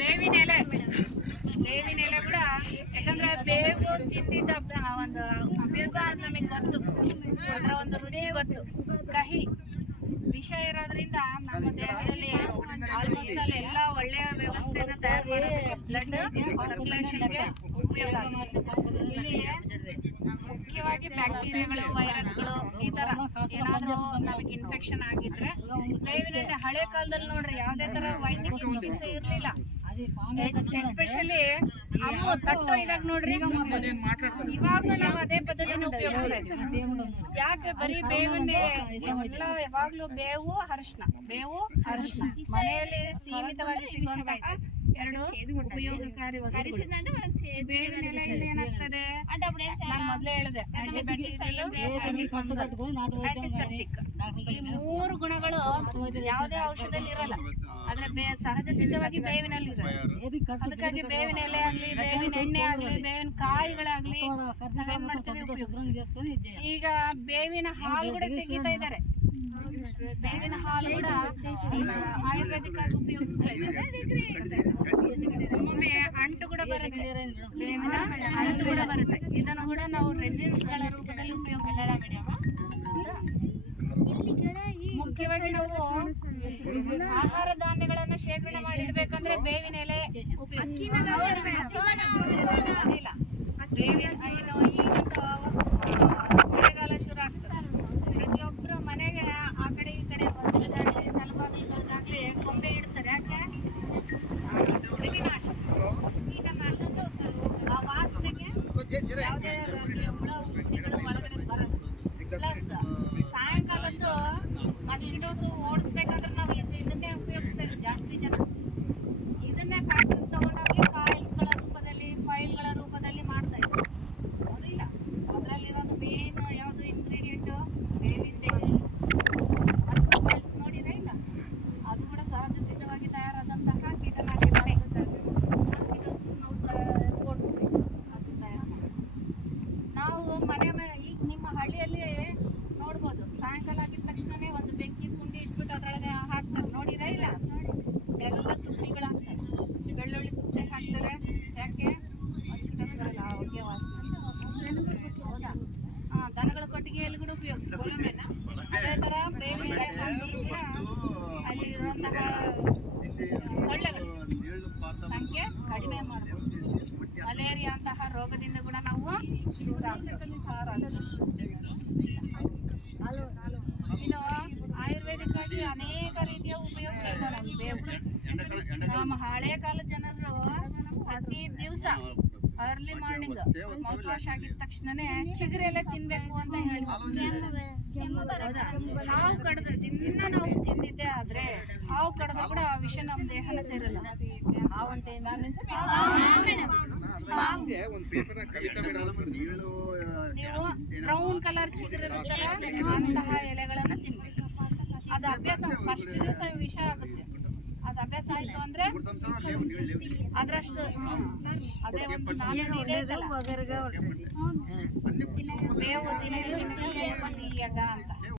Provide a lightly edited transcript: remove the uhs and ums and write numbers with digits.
ಬೇವಿನ ಎಲೆ ಕೂಡ ಯಾಕಂದ್ರೆ ಬೇವು ತಿಂದಿದ್ದ ಒಂದು ಅಭ್ಯಾಸ ನಮಗೆ ಗೊತ್ತು, ಅದರ ಒಂದು ರುಚಿ ಗೊತ್ತು. ಕಹಿ ವಿಷ ಇರೋದ್ರಿಂದ ನಮ್ಮ ದೇಹದಲ್ಲಿ ಆಲ್ಮೋಸ್ಟ್ ಅಲ್ಲಿ ಎಲ್ಲ ಒಳ್ಳೆಯ ವ್ಯವಸ್ಥೆನ ತಯಾರು ಮಾಡೋದಕ್ಕೆ ಬ್ಲಡ್ ಸರ್ಕ್ಯುಲೇಷನ್ಗೆ ಉಪಯೋಗ ಆಗುತ್ತೆ. ಇಲ್ಲಿ ಮುಖ್ಯವಾಗಿ ಬ್ಯಾಕ್ಟೀರಿಯಾಗಳು, ವೈರಸ್ಗಳು ಈ ತರ ಏನಾದರೂ ನಮಗೆ ಇನ್ಫೆಕ್ಷನ್ ಆಗಿದ್ರೆ ಬೇವಿನಲ್ಲಿ ಹಳೆ ಕಾಲದಲ್ಲಿ ನೋಡ್ರಿ ಯಾವುದೇ ತರ ವೈದ್ಯಕೀಯ ಚಿಕಿತ್ಸೆ ಇರಲಿಲ್ಲ. ಎಸ್ಪೆಷಲಿ ಅಮ್ಮ ತಟ್ಟು ಇದಾಗ ನೋಡ್ರಿ, ಇವಾಗ್ಲೂ ನಾವು ಅದೇ ಪದ್ಧತಿನ ಉಪಯೋಗಿಸ್ತಾ ಇದ್ದೀವಿ. ಯಾಕೆ ಬರೀ ಬೇವನ್ನೇ ಎಲ್ಲ ಯಾವಾಗ್ಲೂ ಬೇವು ಅರಿಶಿನ ಮನೆಯಲ್ಲಿ ಸೀಮಿತವಾಗಿ ಸಿಗುವಂತಹ ಎರಡು ಉಪಯೋಗಕಾರಿ ವಸ್ತುಗಳು. ಬೇವಿನ ಎಲೆಯಿಂದ ಏನಾಗ್ತದೆ, ನಾನು ಮೊದಲೇ ಹೇಳಿದೆ, ಆಂಟಿಸೆಪ್ಟಿಕ್. ಈ ಮೂರು ಗುಣಗಳು ಯಾವುದೇ ಔಷಧದಲ್ಲಿ ಇರಲ್ಲ, ಆದ್ರೆ ಸಹಜ ಸಿದ್ಧವಾಗಿ ಬೇವಿನಲ್ಲಿ ಇರಲ್ಲ. ಅದಕ್ಕಾಗಿ ಬೇವಿನ ಎಲೆ ಆಗ್ಲಿ, ಬೇವಿನ ಎಣ್ಣೆ ಆಗ್ಲಿ, ಬೇವಿನ ಕಾಯಿಗಳಾಗ್ಲಿ ನಾವೇನ್ ಮಾಡ್ತೀವಿ. ಈಗ ಬೇವಿನ ಹಾಲು ಕೂಡ ತೆಗಿತಾ ಇದ್ದಾರೆ. ಬೇವಿನ ಹಾಲು ಕೂಡ ಆಯುರ್ವೇದಿಕ್ ಆಗಿ ಉಪಯೋಗಿಸ್ತಾ ಇದ್ದಾರೆ. ಒಮ್ಮೊಮ್ಮೆ ಅಂಟು ಕೂಡ ಬರುತ್ತೆ, ಬೇವಿನ ಅಂಟು ಕೂಡ ಬರುತ್ತೆ. ಇದನ್ನು ಕೂಡ ನಾವು ರೆಸಿನ್ಸ್ ಗಳ ರೂಪದಲ್ಲಿ ಉಪಯೋಗಿಸೋಣ. ಮುಖ್ಯವಾಗಿ ನಾವು ಆಹಾರ ಧಾನ್ಯಗಳನ್ನ ಶೇಖರಣೆ ಮಾಡಿ ಇಡ್ಬೇಕಂದ್ರೆ ಬೇವಿನ ಎಲೆ ಉಪಯೋಗಿಸ್ತೀವಿ. ಬೇವಿನ ಮಳೆಗಾಲ ಶುರು ಆಗ್ತದೆ, ಪ್ರತಿಯೊಬ್ಬರು ಮನೆಗೆ ಆ ಕಡೆ ಈ ಕಡೆ ಹೊಸದಾಗ್ಲಿ ತಲಬಾಗ್ಲಿಗಳಾಗ್ಲಿ ಕೊಂಬೆ ಇಡ್ತಾರೆ. ಯಾಕೆ? ಕ್ರಿಮಿನಾಶ, ಕೀಟನಾಶಕ. ಆ ವಾಸನೆಗೆ ಯಾವುದೇ ಹುಳ ಹುಪ್ಪಿಗಳು ಒಳಗಡೆ ಬರಲ್ಲ. ಪ್ಲಸ್ ಸಾಯಂಕಾಲದ್ದು ಮಸ್ಕಿಟೋಸ್ ಓಡಿಸ್ಬೇಕಂದ್ರೆ ನಾವು ಇದನ್ನೇ ಉಪಯೋಗಿಸ್ತಾ ಇದ್ದೀವಿ. ಜಾಸ್ತಿ ಜನ ಇದನ್ನೇ ಫ್ಯಾಕ್ಟ್ರಿ ತಗೊಂಡೋಗಿ ಕಾಯಿಲ್ಸ್ಗಳ ರೂಪದಲ್ಲಿ, ಫೈಲ್ಗಳ ರೂಪದಲ್ಲಿ ಮಾಡ್ತಾ ಇದ್ದಾರೆ. ಹೌದಿಲ್ಲ? ಅದರಲ್ಲಿರೋದು ಮೇನ್ ಯಾವುದು ಇಂಗ್ರೀಡಿಯೆಂಟು ಬೇವಿಂದ ಫೈಲ್ಸ್ ನೋಡಿದ್ರೆ ಇಲ್ಲ, ಅದು ಕೂಡ ಸಹಜ ಸಿದ್ಧವಾಗಿ ತಯಾರಾದಂತಹ ಕೀಟನಾಶಕನೇ. ಮಸ್ಕಿಟೋಸ್ ನಾವು ಓಡಿಸ್ಬೇಕು, ಅದು ತಯಾರು ಮಾಡಿ. ನಾವು ಮನೆ ಈಗ ನಿಮ್ಮ ಹಳ್ಳಿಯಲ್ಲಿ ನೋಡ್ಬೋದು, ಸಾಯಂಕಾಲ ಆಗಿದ ತಕ್ಷಣನೇ ಒಂದು ಬೆಂಕಿ ಕುಂಡಿ ಇಟ್ಬಿಟ್ಟು ಅದರೊಳಗೆ ಹಾಕ್ತಾರೆ. ನೋಡಿರ ಇಲ್ಲ? ಎಲ್ಲ ತುಪ್ಪಳಿಗಳು ಹಾಕ್ತಾರೆ, ಬೆಳ್ಳುಳ್ಳಿ ತುಪ್ಪಳಿ ಹಾಕ್ತಾರೆ. ಯಾಕೆ? ಮಸ್ಕಿಟೋಸ್ ಬರಲ್ಲ, ಅವ್ರಿಗೆ ವಾಸನೆ. ಹೌದಾ? ದನಗಳ ಕೊಟ್ಟಿಗೆಯಲ್ಲಿ ಕೂಡ ಉಪಯೋಗಿಸ್ತಾರೆ. ಅದೇ ಥರ ಬೇವಿನ ಎಲೆ ಹಾಕಿದ್ರೆ ಅಲ್ಲಿರುವಂತಹ ಸೊಳ್ಳೆಗಳು ಸಂಖ್ಯೆ ಕಡಿಮೆ ಮಾಡ್ಬೋದು. ಮಲೇರಿಯಾ ಅಂತಹ ರೋಗದಿಂದ ಕೂಡ ನಾವು ದೂರ ಆಗ್ತೀವಿ. ಇನ್ನು ಆಯುರ್ವೇದಿಕ್ ಆಗಿ ಅನೇಕ ರೀತಿಯ ಉಪಯೋಗ ಇದೆ ಬೇವು. ನಮ್ಮ ಹಳೆ ಕಾಲ ಜನರು ಪ್ರತಿ ದಿವಸ ಅರ್ಲಿ ಮಾರ್ನಿಂಗ್ ಮೌತ್ ವಾಶ್ ಆಗಿದ ತಕ್ಷಣನೇ ಚಿಗುರೆಲೆ ತಿನ್ಬೇಕು ಅಂತ ಹೇಳ್ತಾರೆ. ಹಾವು ಕಡ್ದು ದಿನ ನಾವು ತಿಂದಿದ್ದೆ, ಆದ್ರೆ ಹಾವು ಕಡ್ದು ಕೂಡ ವಿಷ ನಮ್ಮ ದೇಹನ ಸೇರಲ್ಲ. ನೀವು ಬ್ರೌನ್ ಕಲರ್ ಚಿಗುರಿರುತ್ತಲ್ಲ ಅಂತಹ ಎಲೆಗಳನ್ನ ತಿನ್ಬೇಕು. ಅದು ಅಭ್ಯಾಸ. ಫಸ್ಟ್ ದಿವಸ ವಿಷ ಆಗುತ್ತೆ, ಅದು ಅಭ್ಯಾಸ ಆಯ್ತು ಅಂದ್ರೆ ಅದ್ರಷ್ಟು ಅದೇ ಒಂದು ನಾಲ್ಕು ಬೇವು ದಿನ ಅಂತ